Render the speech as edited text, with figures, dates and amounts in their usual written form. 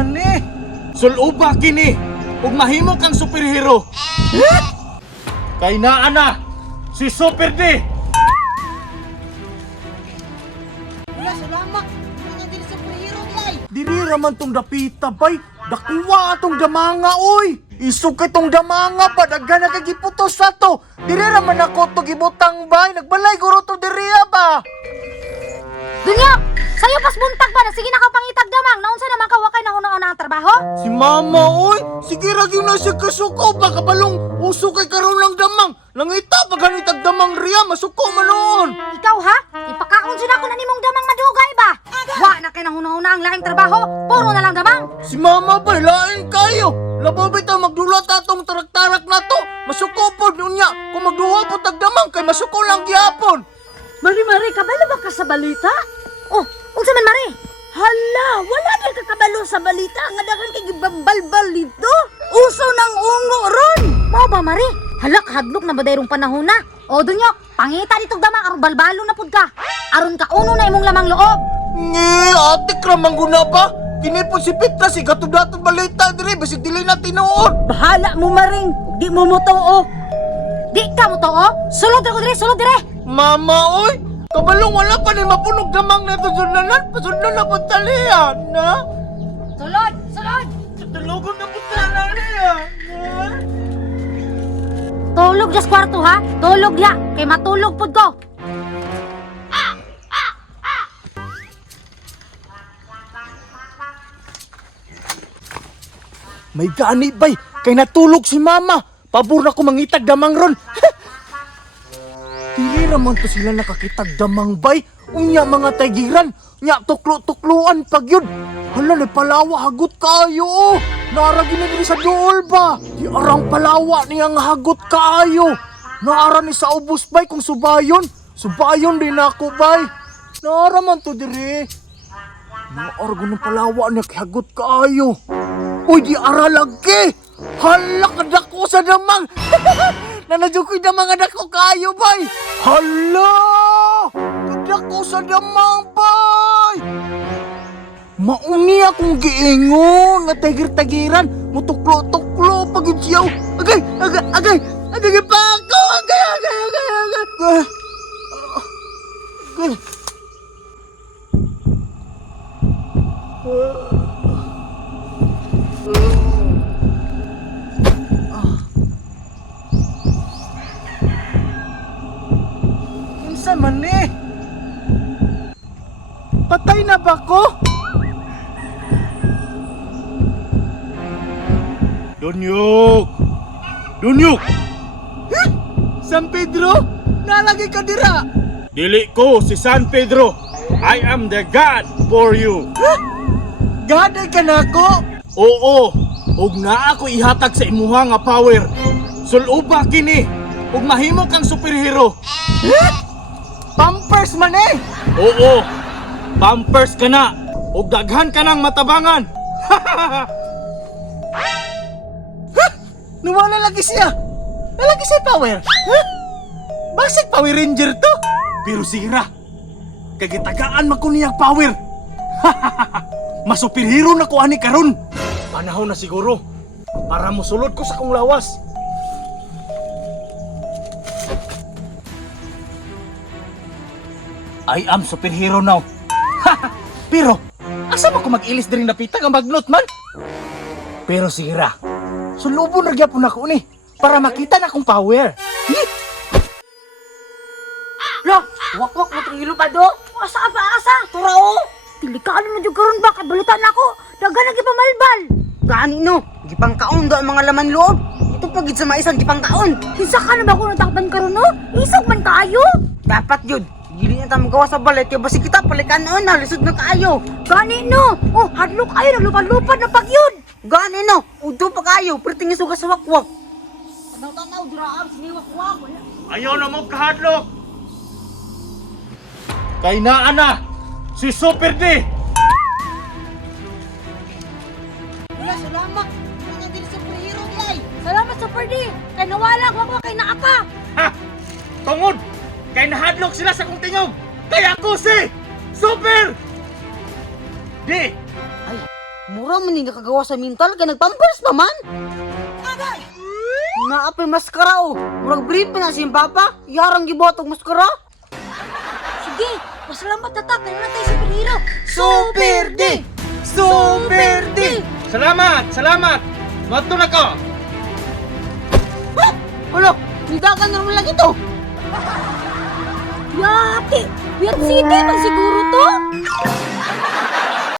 man ni? Suluba kini ug mahimo kang superhero. Kay naa na si Super D. Wala, salamat. Mga dili superhero day. Diri raman tong dapita bay. Dakuha atong damanga oy. Isuk itong damanga ba daghan na kay giputos sa to. Diri raman ako to gibutang bay. Nagbalay guro to diri ba. Dunyok! Sa'yo pas buntag ba na sige na ka pangitag damang. Naunsa naman ka wakay na una-una ang trabaho? Si mama oy. Sige ra gyud na siya kasuko ba kabalong uso kay karon lang damang. Langita pa ganitag damang riya masuko man noon. Ikaw ha? Ipakaon siya ako na nimong damang madugay ba? Wa na kay na una-una ang laing trabaho. Puro na lang damang. Si mama ba lain kayo. Labaw bitaw magdulat atong tarak-tarak na to. Masuko pod unya. Kung magduwa po tagdamang kay masuko lang gihapon. Mari, kabalo ba ka sa balita? Oh, unsa man mari? Hala, wala na kakabalo sa balita. Nga dagan kay gibabalbal dito. Uso ng ungo ron. Mao ba mari? Hala kahadlok na badayrong panahon na. O Dunyok, pangita ditog damang aron balbalo na pud ka. Aron ka uno na imong lamang loob. Ngi, ate kramang guna pa. Kini po si Petra si gatudatong balita diri basig dili na tinuod. Bahala mo maring. Di mo motoo. Di ka mo to oh. Sulod ako dire, sulod dire. Mama oy, kabalong wala pa ni mapunog damang na ito sunanan. Pasunod na po talian na. Sulod, sulod. Dalogon na po talian na. Tulog jas kwarto ha. Tulog ya. Kay matulog pud ko. May gani bay, kay natulog si mama. Pabor na ko mangitag damang ron. Dili raman to sila nakakitag damang bay. Unya mga taygiran, nya tuklo-tukluan pag yun. Hala na palawa hagot kayo. Naara ginagin sa dool ba? Di arang palawa niyang hagot kayo. Naara ni sa ubos bay kung subayon. Subayon din ako bay. Naara man to diri. Naara ganun palawa niya hagot kayo. Uy, di ara lagi! Hala, kadako sa damang! Nanadyo ko'y damang kadako kayo, bay! Hala! Kadako sa damang, bay! Mauni akong giingon nga tagir-tagiran, mutuklo-tuklo pag siyaw. Agay! Agay pa ako! Agay! Unsa man ni? Patay na ba ko? Dunyok! Dunyok! San Pedro? Nalagay ka dira! Dili ko si San Pedro! I am the God for you! God ay ka na ako? Oo! Ug na ako ihatag sa imuha nga power! Suluba kini! Ug mahimo kang superhero! Pampers man eh! Oo! Pampers ka na! Ug daghan ka ng matabangan! Nawala lagi siya! Nalagi siya power! Basig Power Ranger to! Pero sira! Kagitagaan makuniyag power! Masuperhero na ko ani karon! Panahon na siguro para mosulod ko sa kong lawas! I am superhero now. Pero, asa ba ko mag-ilis din napita nga magnot man? Pero sira, sulubo na gyapon ako ni para makita na akong power. Lo, wakwak mo itong ilo pa do. Asa? Turao. Tilikaan mo jud karon ba kay balutan ako. Dagan lagi pamalbal. Gani no, gipangkaon do ang mga laman loob. Ito pagid sa maisan gipangkaon. Kinsa ka na ba ko natakban karon no? Isog man kaayo. Dapat yun. Dili na tayo magawa sa balit. Kaya basi kita palikan noon na. Lisod na kaayo. Gani no. Oh, hadlok ayo naglupad-lupad na pagyud. Gani no. Udo pa kaayo. Perting isuga sa wakwak. Tanaw-tanaw. Diraam. Siniwakwak. Ayaw na mo kahadlok! Kay naa na si Super D! Wala, salamat. Mga dili superhero day. Salamat Super D. Kay nawala ko kay naa ka. Ha! Tungod! Kay nahadlok sila sa kong tingog! Kaya ako si Super D! Ay, Mura man ni nakagawa sa mental kay nagpampers naman. Naapay maskara oh. Murag brief na si papa. Yarang gibuhat og maskara. Sige, pasalamat na ta. Kaya na tayo superhero. Super D! Super D! Salamat! Salamat! Mato na ko! Ulo, nidagan na naman lang ito. Yati! Wiyat City man siguro to.